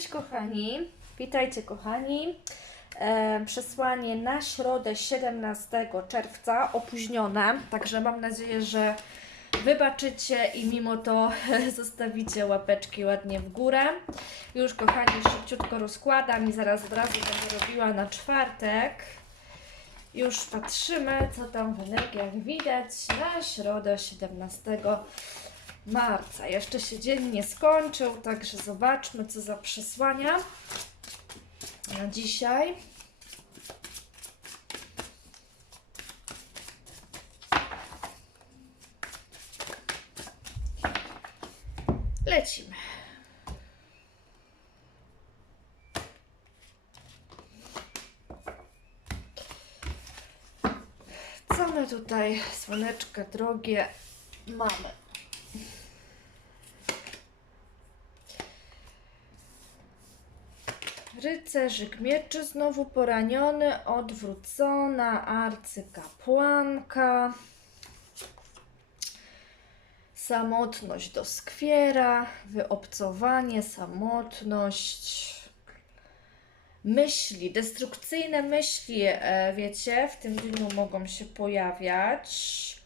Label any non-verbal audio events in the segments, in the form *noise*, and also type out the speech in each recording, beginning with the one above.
Cześć kochani, witajcie kochani. E, przesłanie na środę 17 czerwca, opóźnione, także mam nadzieję, że wybaczycie i mimo to *laughs* zostawicie łapeczki ładnie w górę. Już kochani, szybciutko rozkładam i zaraz od razu będę robiła na czwartek. Już patrzymy, co tam w energiach widać na środę 17 marca. Jeszcze się dzień nie skończył, także zobaczmy, co za przesłania na dzisiaj. Lecimy. Co my tutaj, słoneczka drogie, mamy? Rycerzyk mieczy znowu poraniony, odwrócona arcykapłanka. Samotność do skwiera, wyobcowanie, samotność. Myśli, destrukcyjne myśli, e, wiecie, w tym dniu mogą się pojawiać,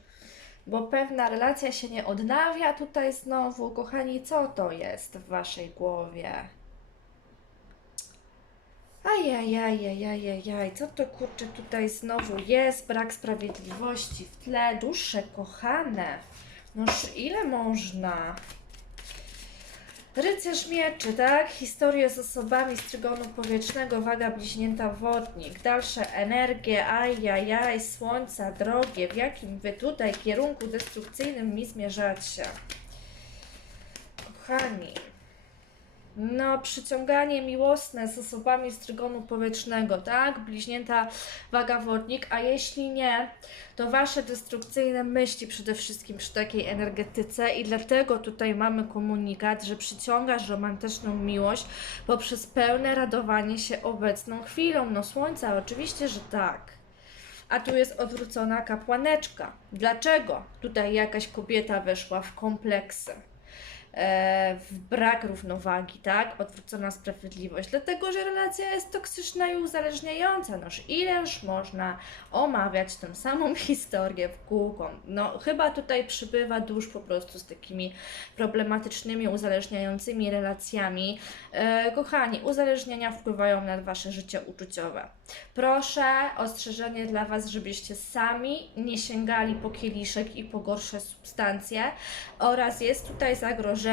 bo pewna relacja się nie odnawia. Tutaj znowu, kochani, co to jest w waszej głowie? Ajajajajajajaj, co to kurczę tutaj znowu jest? Brak sprawiedliwości w tle, dusze kochane. Noż ile można? Rycerz mieczy, tak? Historie z osobami z trygonu powietrznego, waga bliźnięta wodnik, dalsze energie, ajajaj, słońca, drogie, w jakim wy tutaj kierunku destrukcyjnym mi zmierzacie? Kochani, no, przyciąganie miłosne z osobami z trygonu powietrznego, tak? Bliźnięta waga wodnik, a jeśli nie, to wasze destrukcyjne myśli przede wszystkim przy takiej energetyce i dlatego tutaj mamy komunikat, że przyciągasz romantyczną miłość poprzez pełne radowanie się obecną chwilą. No słońca, oczywiście, że tak. A tu jest odwrócona kapłaneczka. Dlaczego tutaj jakaś kobieta weszła w kompleksy? E, w brak równowagi, tak? Odwrócona sprawiedliwość, dlatego że relacja jest toksyczna i uzależniająca. Noż ileż można omawiać tę samą *laughs* historię w kółko? No, chyba tutaj przybywa dusz po prostu z takimi problematycznymi, uzależniającymi relacjami. E, kochani, uzależnienia wpływają na wasze życie uczuciowe. Proszę, ostrzeżenie dla was, żebyście sami nie sięgali po kieliszek i po gorsze substancje oraz jest tutaj zagrożenie,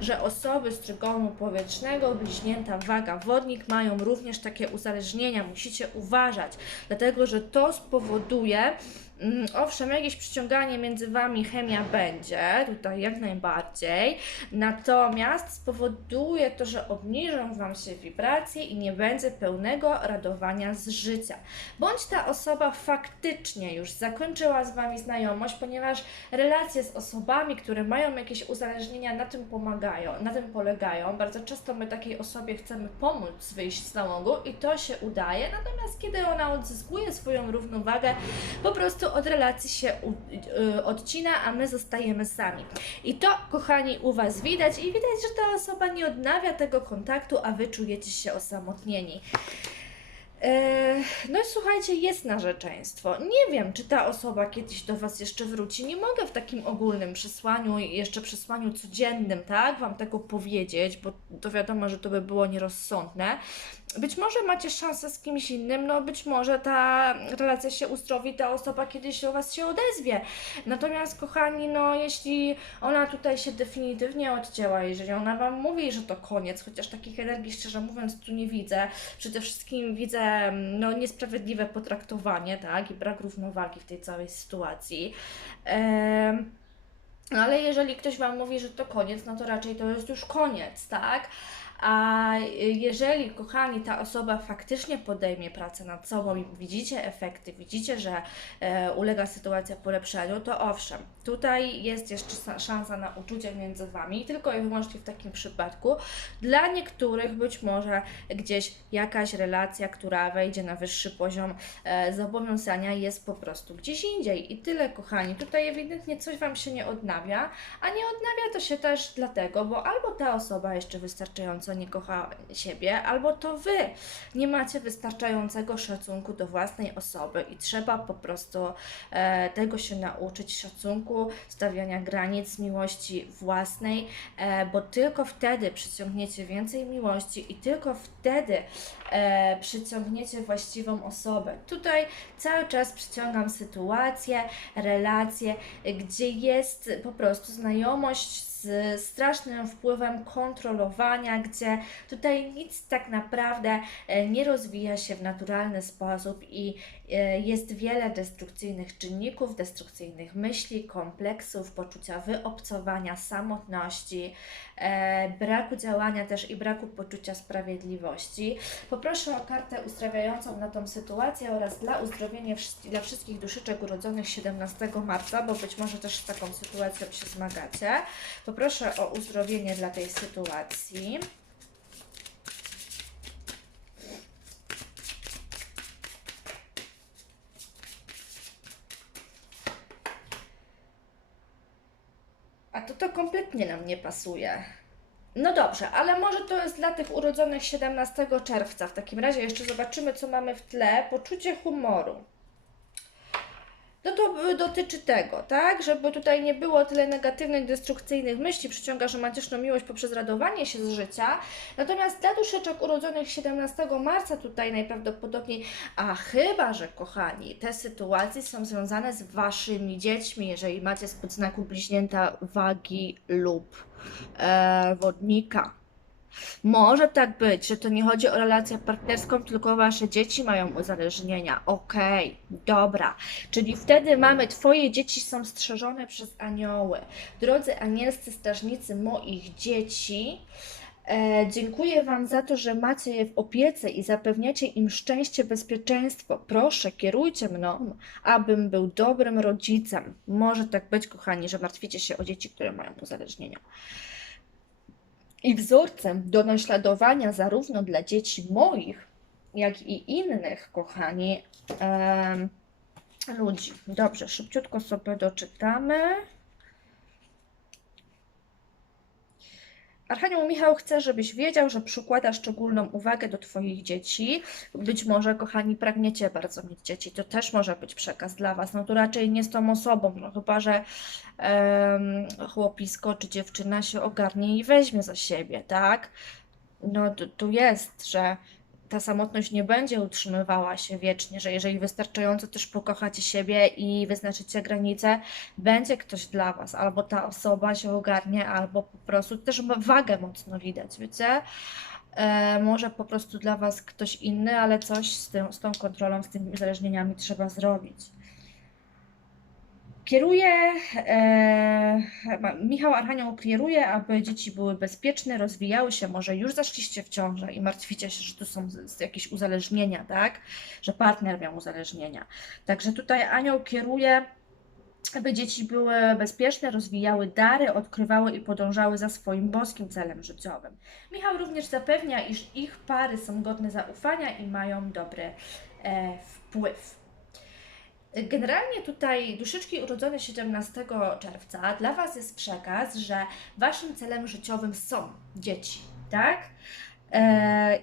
że osoby z trygonu powietrznego, bliźnięta waga wodnik mają również takie uzależnienia. Musicie uważać, dlatego że to spowoduje, owszem, jakieś przyciąganie między wami, chemia będzie, tutaj jak najbardziej, natomiast spowoduje to, że obniżą wam się wibracje i nie będzie pełnego radowania z życia. Bądź ta osoba faktycznie już zakończyła z wami znajomość, ponieważ relacje z osobami, które mają jakieś uzależnienia, na tym pomagają, na tym polegają. Bardzo często my takiej osobie chcemy pomóc wyjść z nałogu i to się udaje, natomiast kiedy ona odzyskuje swoją równowagę, po prostu od relacji się y, odcina, a my zostajemy sami. I to, kochani, u Was widać i widać, że ta osoba nie odnawia tego kontaktu, a Wy czujecie się osamotnieni. Eee, No i słuchajcie, jest narzeczeństwo. Nie wiem, czy ta osoba kiedyś do Was jeszcze wróci. Nie mogę w takim ogólnym przesłaniu, jeszcze przesłaniu codziennym, tak, Wam tego powiedzieć, bo to wiadomo, że to by było nierozsądne. Być może macie szansę z kimś innym, no być może ta relacja się uzdrowi, ta osoba kiedyś do Was się odezwie. Natomiast, kochani, no jeśli ona tutaj się definitywnie odcięła, jeżeli ona Wam mówi, że to koniec, chociaż takich energii, szczerze mówiąc, tu nie widzę. Przede wszystkim widzę mm, no, niesprawiedliwe potraktowanie, tak, i brak równowagi w tej całej sytuacji. Ale jeżeli ktoś Wam mówi, że to koniec, no to raczej to jest już koniec, tak? A jeżeli, kochani, ta osoba faktycznie podejmie pracę nad sobą i widzicie efekty, widzicie, że e, ulega sytuacja polepszeniu, to owszem, tutaj jest jeszcze sa- szansa na uczucie między Wami, tylko i wyłącznie w takim przypadku. Dla niektórych być może gdzieś jakaś relacja, która wejdzie na wyższy poziom e, zobowiązania, jest po prostu gdzieś indziej. I tyle, kochani. Tutaj ewidentnie coś Wam się nie odnawia, a nie odnawia to się też dlatego, bo albo ta osoba jeszcze wystarczająco wystarczająco nie kocha siebie, albo to Wy nie macie wystarczającego szacunku do własnej osoby i trzeba po prostu e, tego się nauczyć szacunku, stawiania granic miłości własnej, e, bo tylko wtedy przyciągniecie więcej miłości i tylko wtedy e, przyciągniecie właściwą osobę. Tutaj cały czas przyciągam sytuacje, relacje, gdzie jest po prostu znajomość z strasznym wpływem kontrolowania, gdzie tutaj nic tak naprawdę e, nie rozwija się w naturalny sposób i jest wiele destrukcyjnych czynników, destrukcyjnych myśli, kompleksów, poczucia wyobcowania, samotności, e, braku działania też i braku poczucia sprawiedliwości. Poproszę o kartę uzdrawiającą na tą sytuację oraz dla uzdrowienia dla wszystkich duszyczek urodzonych 17 marca, bo być może też z taką sytuacją się zmagacie. Poproszę o uzdrowienie dla tej sytuacji. To to kompletnie nam nie pasuje. No dobrze, ale może to jest dla tych urodzonych 17 czerwca. W takim razie jeszcze zobaczymy, co mamy w tle. Poczucie humoru. No to dotyczy tego, tak? Żeby tutaj nie było tyle negatywnych, destrukcyjnych myśli, przyciąga romantyczną miłość poprzez radowanie się z życia. Natomiast dla duszeczek urodzonych 17 marca tutaj najprawdopodobniej, a chyba, że kochani, te sytuacje są związane z waszymi dziećmi, jeżeli macie spod znaku bliźnięta wagi lub e, wodnika. Może tak być, że to nie chodzi o relację partnerską, tylko wasze dzieci mają uzależnienia. Okej, dobra. Czyli wtedy mamy, twoje dzieci są strzeżone przez anioły. Drodzy anielscy strażnicy moich dzieci, e, dziękuję wam za to, że macie je w opiece i zapewniacie im szczęście, bezpieczeństwo. Proszę, kierujcie mną, abym był dobrym rodzicem. Może tak być, kochani, że martwicie się o dzieci, które mają uzależnienia i wzorcem do naśladowania zarówno dla dzieci moich, jak i innych, kochani, ludzi. Dobrze, szybciutko sobie doczytamy. Archanioł Michał chce, żebyś wiedział, że przykłada szczególną uwagę do Twoich dzieci. Być może, kochani, pragniecie bardzo mieć dzieci. To też może być przekaz dla Was. No to raczej nie z tą osobą, no chyba, że em, chłopisko czy dziewczyna się ogarnie i weźmie za siebie, tak? No tu jest, że ta samotność nie będzie utrzymywała się wiecznie, że jeżeli wystarczająco też pokochacie siebie i wyznaczycie granice, będzie ktoś dla Was, albo ta osoba się ogarnie, albo po prostu też wagę mocno widać, wiecie? E, może po prostu dla Was ktoś inny, ale coś z, tym, z tą kontrolą, z tymi uzależnieniami trzeba zrobić. Kieruje, e, Michał Archanioł kieruje, aby dzieci były bezpieczne, rozwijały się, może już zaszliście w ciążę i martwicie się, że tu są jakieś uzależnienia, tak? Że partner miał uzależnienia. Także tutaj Anioł kieruje, aby dzieci były bezpieczne, rozwijały dary, odkrywały i podążały za swoim boskim celem życiowym. Michał również zapewnia, iż ich pary są godne zaufania i mają dobry e, wpływ. Generalnie tutaj duszyczki urodzone 17 czerwca dla Was jest przekaz, że Waszym celem życiowym są dzieci, tak? E,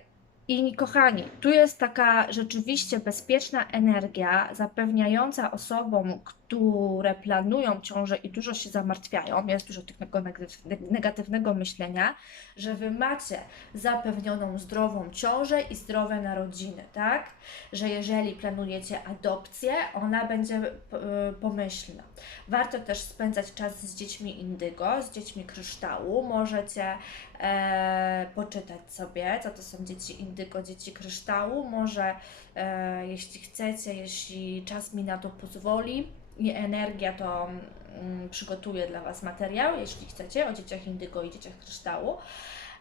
I kochani, tu jest taka rzeczywiście bezpieczna energia zapewniająca osobom, które planują ciążę i dużo się zamartwiają, jest dużo tego negatyw- negatywnego myślenia, że Wy macie zapewnioną zdrową ciążę i zdrowe narodziny, tak? Że jeżeli planujecie adopcję, ona będzie y, pomyślna. Warto też spędzać czas z dziećmi indygo, z dziećmi kryształu. Możecie e, poczytać sobie, co to są dzieci indygo, dzieci kryształu. Może, e, jeśli chcecie, jeśli czas mi na to pozwoli energia, to mm, przygotuję dla Was materiał, jeśli chcecie, o dzieciach indygo i dzieciach kryształu.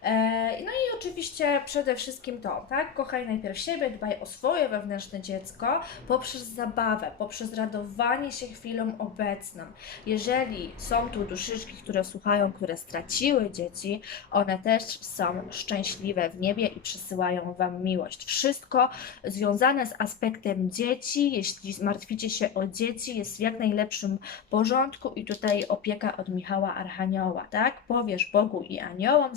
E, No i oczywiście przede wszystkim to, tak? Kochaj najpierw siebie, dbaj o swoje wewnętrzne dziecko poprzez zabawę, poprzez radowanie się chwilą obecną. Jeżeli są tu duszyczki, które słuchają, które straciły dzieci, one też są szczęśliwe w niebie i przysyłają Wam miłość. Wszystko związane z aspektem dzieci, jeśli martwicie się o dzieci, jest w jak najlepszym porządku i tutaj opieka od Michała Archanioła, tak? Powiesz Bogu i aniołom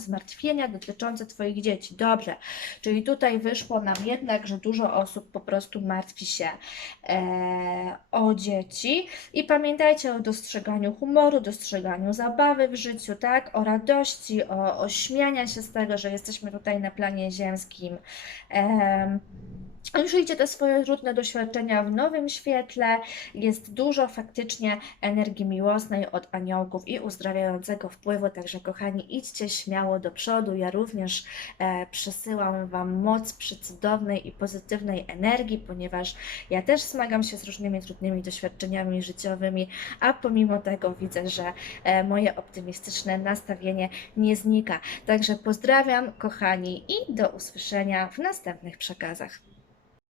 zmartwienia dotyczące Twoich dzieci. Dobrze, czyli tutaj wyszło nam jednak, że dużo osób po prostu martwi się e, o dzieci i pamiętajcie o dostrzeganiu humoru, dostrzeganiu zabawy w życiu, tak? O radości, o, o śmiania się z tego, że jesteśmy tutaj na planie ziemskim. Em, Żyjcie te swoje trudne doświadczenia w nowym świetle. Jest dużo faktycznie energii miłosnej od aniołków i uzdrawiającego wpływu. Także, kochani, idźcie śmiało do przodu. Ja również e, przesyłam Wam moc przecudownej i pozytywnej energii, ponieważ ja też zmagam się z różnymi trudnymi doświadczeniami życiowymi, a pomimo tego widzę, że e, moje optymistyczne nastawienie nie znika. Także pozdrawiam, kochani, i do usłyszenia w następnych przekazach.